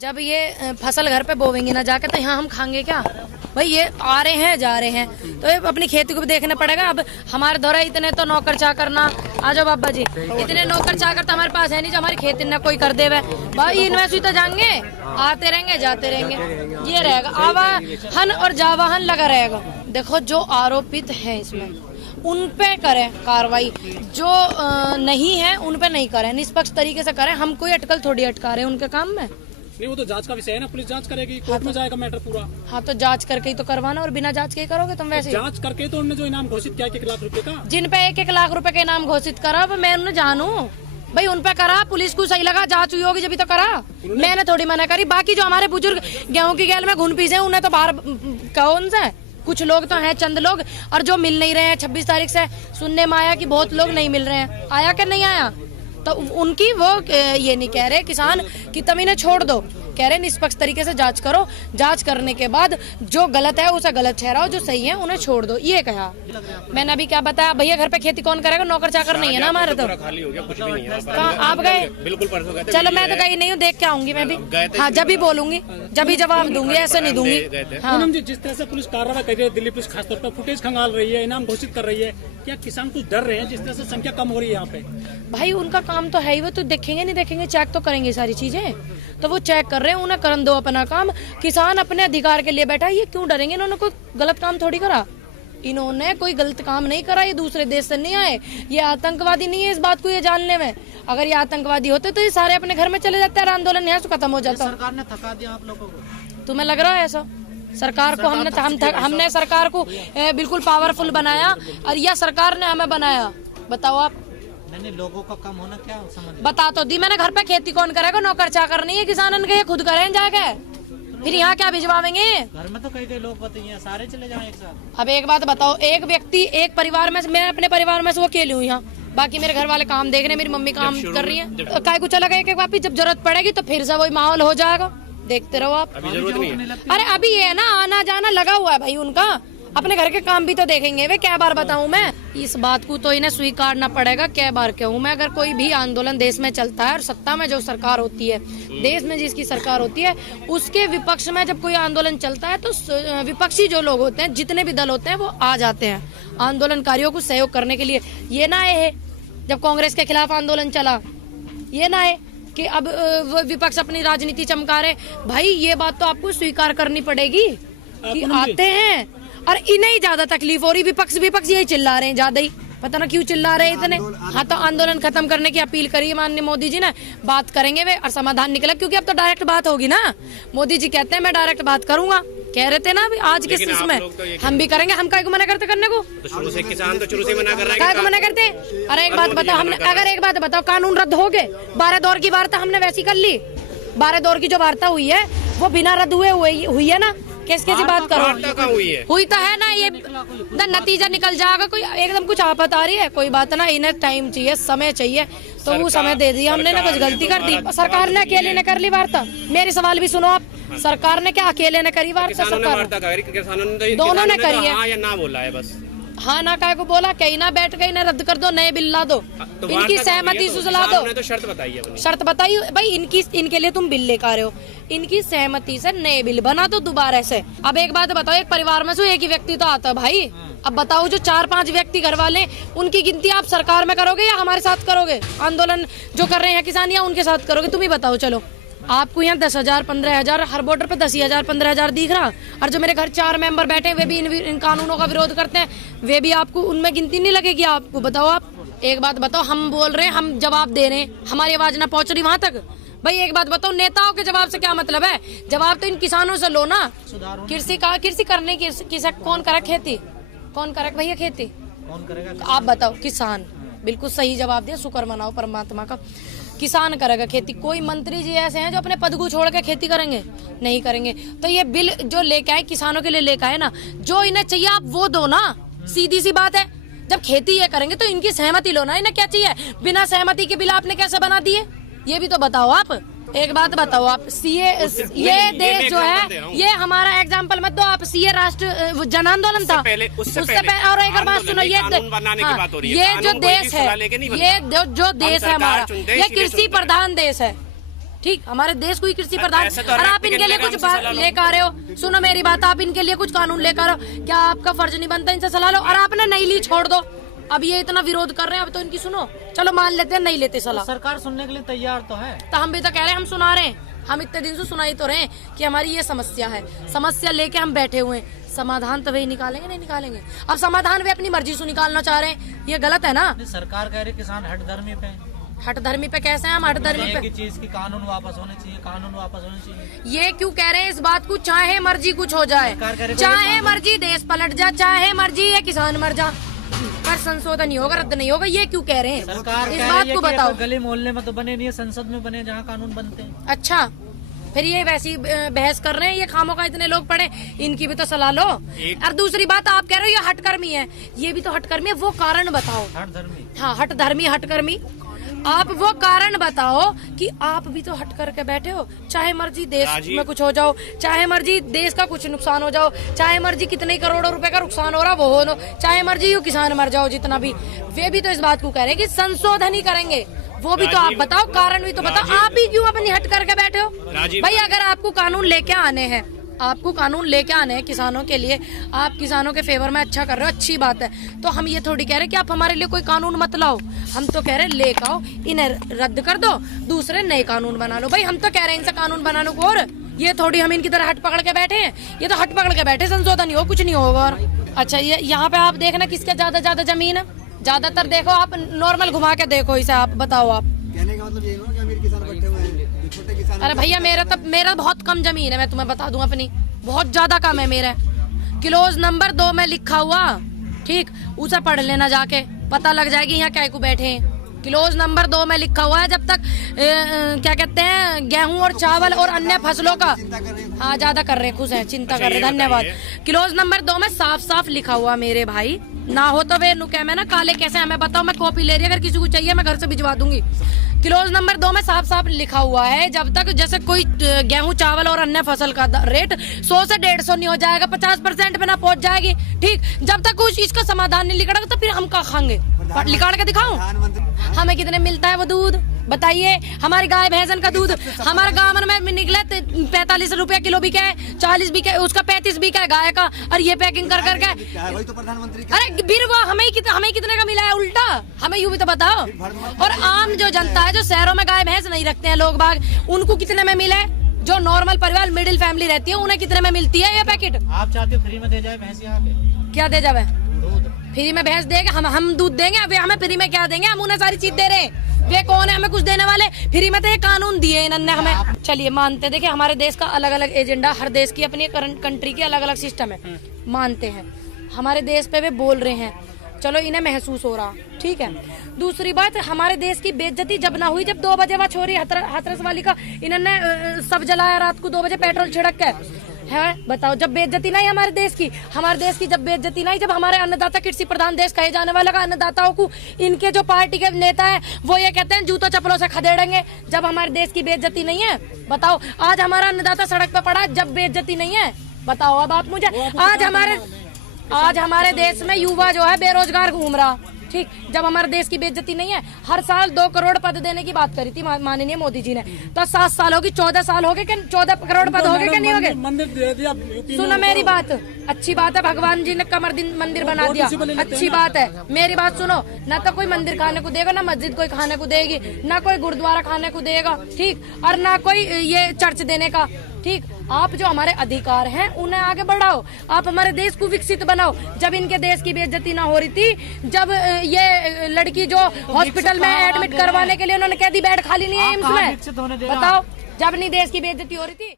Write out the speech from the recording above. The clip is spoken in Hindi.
जब ये फसल घर पे बोवेंगे ना जाके तो यहाँ हम खाएंगे क्या भाई? ये आ रहे हैं जा रहे हैं तो ये अपनी खेती को भी देखना पड़ेगा। अब हमारे द्वारा इतने तो नौकर चाकर ना आ जाओ बाबा जी, इतने नौकर चाकर तो हमारे पास है नहीं जो हमारी खेती ना कोई कर देवे भाई। इन्वेस्ट तो जाएंगे, आते रहेंगे जाते रहेंगे, ये रहेगा आवाहन और जावाहन लगा रहेगा। देखो जो आरोपित है इसमें उन पे करें कार्रवाई, जो नहीं है उन पे नहीं करें, निष्पक्ष तरीके से करें। हम कोई अटकल थोड़ी अटका रहे हैं उनके काम में। नहीं वो तो जांच का विषय है ना, पुलिस जांच करेगी, कोर्ट में जाएगा मैटर पूरा। हाँ तो जांच करके ही तो करवाना, और बिना जांच के ही करोगे तुम वैसे? जांच करके तो उन्होंने जो इनाम घोषित किया 1 लाख रुपए का, जिन पे 1 लाख रुपए का इनाम घोषित करा मैं उन्हें जानू भाई, उन पे करा, पुलिस को सही लगा, जांच हुई होगी जब तो करा, मैंने थोड़ी मना करी। बाकी जो हमारे बुजुर्ग गेहूं की गैल में घुन पीसे उन्हें तो बाहर कौन सा, कुछ लोग तो हैं चंद लोग, और जो मिल नहीं रहे हैं। 26 तारीख से सुनने में आया कि बहुत लोग नहीं मिल रहे हैं, आया कि नहीं आया? तो उनकी वो ये नहीं कह रहे किसान कि तुम इन्हें छोड़ दो, कह रहे निष्पक्ष तरीके से जांच करो, जांच करने के बाद जो गलत है उसे गलत ठहराओ, जो सही है उन्हें छोड़ दो, ये कहा। मैंने अभी क्या बताया भैया, घर पे खेती कौन करेगा? नौकर चाकर नहीं है ना हमारे तो। खाली हो गया, कुछ भी नहीं है। कहाँ आप गए? बिल्कुल परसों गए थे। चलो मैं तो गई नहीं हूँ, देख के आऊंगी मैं भी। हाँ जब भी बोलूंगी, जब भी जवाब दूंगी, ऐसे नहीं दूंगी। पूनम जी, जिस तरह से पुलिस कार्रवाई कर रही है, दिल्ली पुलिस खासतौर पर फुटेज खंगाल रही है, इनाम घोषित कर रही है, क्या किसान कुछ डर रहे हैं जिस तरह से संख्या कम हो रही है यहाँ पे? भाई उनका काम तो है ही, वो तो देखेंगे नहीं देखेंगे, चेक तो करेंगे सारी चीजें, तो वो चेक कर रहे हैं, उन्हें करन दो अपना काम। किसान अपने अधिकार के लिए बैठा है, ये क्यों डरेंगे? इन्होंने कोई गलत काम थोड़ी करा, इन्होंने कोई गलत काम नहीं करा, ये दूसरे देश से नहीं आए, ये आतंकवादी नहीं है, इस बात को ये जानने में। अगर ये आतंकवादी होते तो ये सारे अपने घर में चले जाते हैं, आंदोलन यहाँ से खत्म हो जाता। सरकार ने थका दिया आप लोगों को, तुम्हें लग रहा है ऐसा? सरकार को हमने सरकार को बिल्कुल पावरफुल बनाया, और यह सरकार ने हमें बनाया। बताओ आप। नहीं लोगों का कम होना क्या समझ? बता तो दी मैंने, घर पे खेती कौन करेगा? नौकर चाकर नहीं है किसानन के, खुद करें जाके, फिर यहाँ क्या भिजवावेंगे? घर में तो कई लोग बताइए, सारे चले जाएं एक साथ। अब एक बात बताओ, एक व्यक्ति एक परिवार में, मैं अपने परिवार में से वो अकेली हूँ यहाँ, बाकी मेरे घर वाले काम देख रहे हैं, मेरी मम्मी काम कर रही है, काय कुछ अलग है कि वापिस जब जरूरत पड़ेगी तो फिर से वही माहौल हो जाएगा, देखते रहो आप। अभी जरूरत नहीं है। अरे अभी ये है ना, आना जाना लगा हुआ है भाई उनका, अपने घर के काम भी तो देखेंगे वे। क्या बार बताऊं मैं, इस बात को तो इन्हें स्वीकारना पड़ेगा। क्या बार कहूं मैं, अगर कोई भी आंदोलन देश में चलता है और सत्ता में जो सरकार होती है, देश में जिसकी सरकार होती है, उसके विपक्ष में जब कोई आंदोलन चलता है तो विपक्षी जो लोग होते हैं, जितने भी दल होते हैं, वो आ जाते हैं आंदोलनकारियों को सहयोग करने के लिए। ये ना है जब कांग्रेस के खिलाफ आंदोलन चला, ये ना है कि अब विपक्ष अपनी राजनीति चमका रहे। भाई ये बात तो आपको स्वीकार करनी पड़ेगी कि आते हैं और इन्हें ज्यादा तकलीफ हो रही। विपक्ष यही चिल्ला रहे हैं ज्यादा ही, पता ना क्यों चिल्ला रहे हैं इतने। हाँ तो आंदोलन खत्म करने की अपील करी है माननीय मोदी जी ने, बात करेंगे वे और समाधान निकला, क्योंकि अब तो डायरेक्ट बात होगी ना। मोदी जी कहते हैं मैं डायरेक्ट बात करूंगा, कह रहे थे ना अभी आज किस में तो हम भी करेंगे। हम काय को मना करते करने को? तो शुरू से किसान तो शुरू से मना कर रहे हैं, काय को मना करते हैं? अरे एक बात बताओ, हमने अगर एक बात बताओ, कानून रद्द हो गए, 12 दौर की वार्ता हमने वैसी कर ली। 12 दौर की जो वार्ता हुई है वो बिना रद्द हुए हुई है ना, कैसी बात करो, हुई तो है ना। ये नतीजा निकल जाएगा, कोई एकदम कुछ आफत आ रही है, कोई बात ना, इन्हें टाइम चाहिए, समय चाहिए, तो वो समय दे दिया हमने ना। कुछ गलती कर दी सरकार ने, अकेले ने कर ली वार्ता। मेरी सवाल भी सुनो आप, सरकार ने क्या अकेले ने करी वार्ता? सरकार दोनों ने करी है, हाँ या ना बोला है बस। हाँ ना काय को बोला, कहीं ना बैठ गई ना, रद्द कर दो, नए बिल ला दो, इनकी सहमति सुझला दो। तो शर्त बताइए, शर्त बताइए भाई, इनके लिए तुम बिल लेकर आ रहे हो, इनकी सहमति से नए बिल बना दो दोबारा से। अब एक बात बताओ, एक परिवार में से एक ही व्यक्ति तो आता है भाई। अब बताओ जो 4-5 व्यक्ति घर वाले, उनकी गिनती आप सरकार में करोगे या हमारे साथ करोगे? आंदोलन जो कर रहे हैं किसान, या उनके साथ करोगे? तुम ही बताओ। चलो आपको यहाँ 10,000 15,000, हर बॉर्डर पे 10,000 15,000 दिख रहा, और जो मेरे घर 4 मेंबर बैठे वे भी इन कानूनों का विरोध करते हैं, वे भी आपको उनमें गिनती नहीं लगेगी आपको? बताओ आप। एक बात बताओ, हम बोल रहे हैं, हम जवाब दे रहे हैं, हमारी आवाज ना पहुंच रही वहां तक? भाई एक बात बताओ, नेताओं के जवाब से क्या मतलब है? जवाब तो इन किसानों से लो ना। कृषि करने की कौन करे खेती? कौन करे भैया खेती? कौन करेगा? आप बताओ। किसान, बिल्कुल सही जवाब दिया, शुक्र मनाओ परमात्मा का। किसान करेगा खेती। कोई मंत्री जी ऐसे हैं जो अपने पद को छोड़ के खेती करेंगे? नहीं करेंगे। तो ये बिल जो लेके आए, किसानों के लिए लेके आए ना, जो इन्हें चाहिए आप वो दो ना, सीधी सी बात है। जब खेती ये करेंगे तो इनकी सहमति लो ना, इन्हें क्या चाहिए? बिना सहमति के बिल आपने कैसे बना दिए, ये भी तो बताओ आप। एक बात बताओ आप, ये देश जो है, ये हमारा एग्जाम्पल मत दो आप। सीए राष्ट्र जन आंदोलन था, उससे पहले। और एक बात सुनो, ये जो देश है, ये जो देश है हमारा, ये कृषि प्रधान देश है। ठीक, हमारे देश को ही कृषि प्रधान। ऐसे तो और हर आप व्यक्ति इनके लिए के कुछ लिए हमसे लेकर आ रहे हो, सुनो मेरी बात, आप इनके लिए कुछ कानून लेकर आओ, क्या आपका फर्ज नहीं बनता इनसे सलाह लो? और आपने नहीं ली, छोड़ दो। अब ये इतना विरोध कर रहे हैं, अब तो इनकी सुनो। चलो मान लेते हैं नहीं लेते सलाह, सरकार सुनने के लिए तैयार तो है। तो हम भी तो कह रहे हैं, हम सुना रहे हैं, हम इतने दिन से सुनाई तो रहे हैं कि हमारी ये समस्या है, समस्या लेके हम बैठे हुए हैं। समाधान तो वे निकालेंगे, नहीं निकालेंगे। अब समाधान वे अपनी मर्जी से निकालना चाह रहे हैं, ये गलत है ना। सरकार कह रही किसान हट धर्मी पे। हट धर्मी पे कैसे हैं हम? हट धर्मी पे चीज की कानून वापस होने चाहिए, कानून वापस होने चाहिए। ये क्यों कह रहे हैं इस बात को? चाहे मर्जी कुछ हो जाए, चाहे मर्जी देश पलट जाए, चाहे मर्जी ये किसान मर जा, पर संशोधन नहीं होगा, रद्द नहीं होगा। ये क्यों कह रहे हैं? सरकार इस बात को बताओ। गली मोहल्ले में तो बने नहीं है, संसद में बने जहाँ कानून बनते हैं। अच्छा, फिर ये वैसी बहस कर रहे हैं, ये खामों का इतने लोग पढ़े, इनकी भी तो सलाह लो। और दूसरी बात, आप कह रहे हो ये हटकर्मी है, ये भी तो हटकर्मी है। वो कारण बताओ। हट धर्मी, हाँ, हट धर्मी, हटकर्मी। आप वो कारण बताओ कि आप भी तो हट करके बैठे हो। चाहे मर्जी देश में कुछ हो जाओ, चाहे मर्जी देश का कुछ नुकसान हो जाओ, चाहे मर्जी कितने करोड़ों रुपए का नुकसान हो रहा वो हो, चाहे मर्जी यू किसान मर जाओ, जितना भी, वे भी तो इस बात को कह रहे हैं कि संशोधन ही करेंगे। वो भी तो आप बताओ, कारण भी तो बताओ। आप भी क्यों अपनी हट करके बैठे हो भाई? अगर आपको कानून लेके आने हैं, आपको कानून लेके आने हैं किसानों के लिए, आप किसानों के फेवर में अच्छा कर रहे हो, अच्छी बात है। तो हम ये थोड़ी कह रहे हैं कि आप हमारे लिए कोई कानून मत लाओ, हम तो कह रहे हैं लेके आओ, इन्हें रद्द कर दो, दूसरे नए कानून बना लो। भाई हम तो कह रहे हैं इनसे कानून बनाने को, और ये थोड़ी हम इनकी तरह हट पकड़ के बैठे हैं। ये तो हट पकड़ के बैठे, संशोधन नहीं हो, कुछ नहीं होगा। और अच्छा, ये यहाँ पे आप देखना किसके ज्यादा जमीन है, ज्यादातर देखो आप, नॉर्मल घुमा के देखो इसे, आप बताओ। आप कहने का मतलब ये है कि अमीर किसान बैठे हुए हैं, जो छोटे किसान। अरे भैया, मेरा बहुत कम जमीन है, मैं तुम्हें बता दूं अपनी, बहुत ज्यादा कम है मेरा। क्लोज नंबर 2 में लिखा हुआ, ठीक, उसे पढ़ लेना जाके, पता लग जाएगी यहाँ क्या को बैठे हैं। क्लोज नंबर 2 में लिखा हुआ है, जब तक क्या कहते हैं, गेहूं और चावल और अन्य फसलों का, हाँ ज्यादा कर रहे हैं, खुश हैं, चिंता कर रहे हैं, धन्यवाद। क्लोज नंबर 2 में साफ साफ लिखा हुआ मेरे भाई, ना हो तो वे नुके में ना काले कैसे, हमें बताओ, मैं कॉपी ले रही है, अगर किसी को चाहिए मैं घर से भिजवा दूंगी। क्लोज नंबर 2 में साफ साफ लिखा हुआ है, जब तक जैसे कोई गेहूं चावल और अन्य फसल का रेट 100 से 150 नहीं हो जाएगा, 50% पे ना पहुंच जाएगी, ठीक, जब तक कुछ इसका समाधान नहीं निकलेगा तो फिर हम क्या खाएंगे? निकाल के दिखाऊं हमें कितने मिलता है वो दूध? बताइए। हमारी गाय भैंसन का दूध हमारे गाँव में निकले 45 रुपया किलो बिका है, 40 बिका है, उसका 35 बिका है गाय का, और ये पैकिंग कर करके, वही तो प्रधानमंत्री। अरे फिर वो हमें कितने का मिला है? उल्टा हमें यूं भी तो बताओ। और आम जो जनता है, जो शहरों में गाय भैंस नहीं रखते हैं लोग बाग, उनको कितने में मिले? जो नॉर्मल परिवार, मिडिल फैमिली रहती है, उन्हें कितने में मिलती है ये पैकेट? आप चाहते हो फ्री में दे जाए भैंस यहाँ पे? क्या दे जावे? दूध फ्री में भैंस देंगे हम दूध देंगे, वे हमें फ्री में क्या देंगे? हम उन्हें सारी चीज दे रहे हैं, वे कौन है हमें कुछ देने वाले? फ्री में तो ये कानून दिए इन्होंने हमें। चलिए मानते, देखिए हमारे देश का अलग अलग एजेंडा, हर देश की अपनी कंट्री की अलग अलग सिस्टम है, मानते हैं। हमारे देश पे वे बोल रहे हैं, चलो इन्हें महसूस हो रहा, ठीक है। दूसरी बात, हमारे देश की बेइज्जती जब ना हुई, जब 2 बजे वह छोरी हाथरस वाली का इन्होंने सब जलाया, रात को 2 बजे पेट्रोल छिड़क के, है बताओ। जब बेइज्जती नहीं हमारे देश की जब बेइज्जती नहीं, जब हमारे अन्नदाता कृषि प्रधान देश कहे जाने वाला का अन्नदाताओं को इनके जो पार्टी के नेता है वो ये कहते हैं जूतों चप्पलों से खदेड़ेंगे, जब हमारे देश की बेइज्जती नहीं है। बताओ, आज हमारा अन्नदाता सड़क पे पड़ा है, जब बेइज्जती नहीं है। बताओ अब आप मुझे, आज हमारे देश में युवा जो है बेरोजगार घूम रहा, ठीक, जब हमारे देश की बेइज्जती नहीं है। हर साल 2 करोड़ पद देने की बात करी थी माननीय मोदी जी ने, तो 7 साल होगी, 14 साल हो गए, 14 करोड़ पद हो गए क्या नहीं हो गए? मंदिर दे दिया। सुनो मेरी बात, अच्छी बात है, भगवान जी ने कमर दिन मंदिर बना दिया, अच्छी बात है। मेरी बात सुनो, ना तो कोई मंदिर खाने को देगा, ना मस्जिद कोई खाने को देगी, ना कोई गुरुद्वारा खाने को देगा, ठीक, और ना कोई ये चर्च देने का, ठीक। आप जो हमारे अधिकार हैं उन्हें आगे बढ़ाओ, आप हमारे देश को विकसित बनाओ। जब इनके देश की बेइज्जती ना हो रही थी, जब ये लड़की जो हॉस्पिटल में एडमिट करवाने के लिए उन्होंने कह दी बेड खाली नहीं है एम्स में, बताओ, जब नहीं देश की बेइज्जती हो रही थी।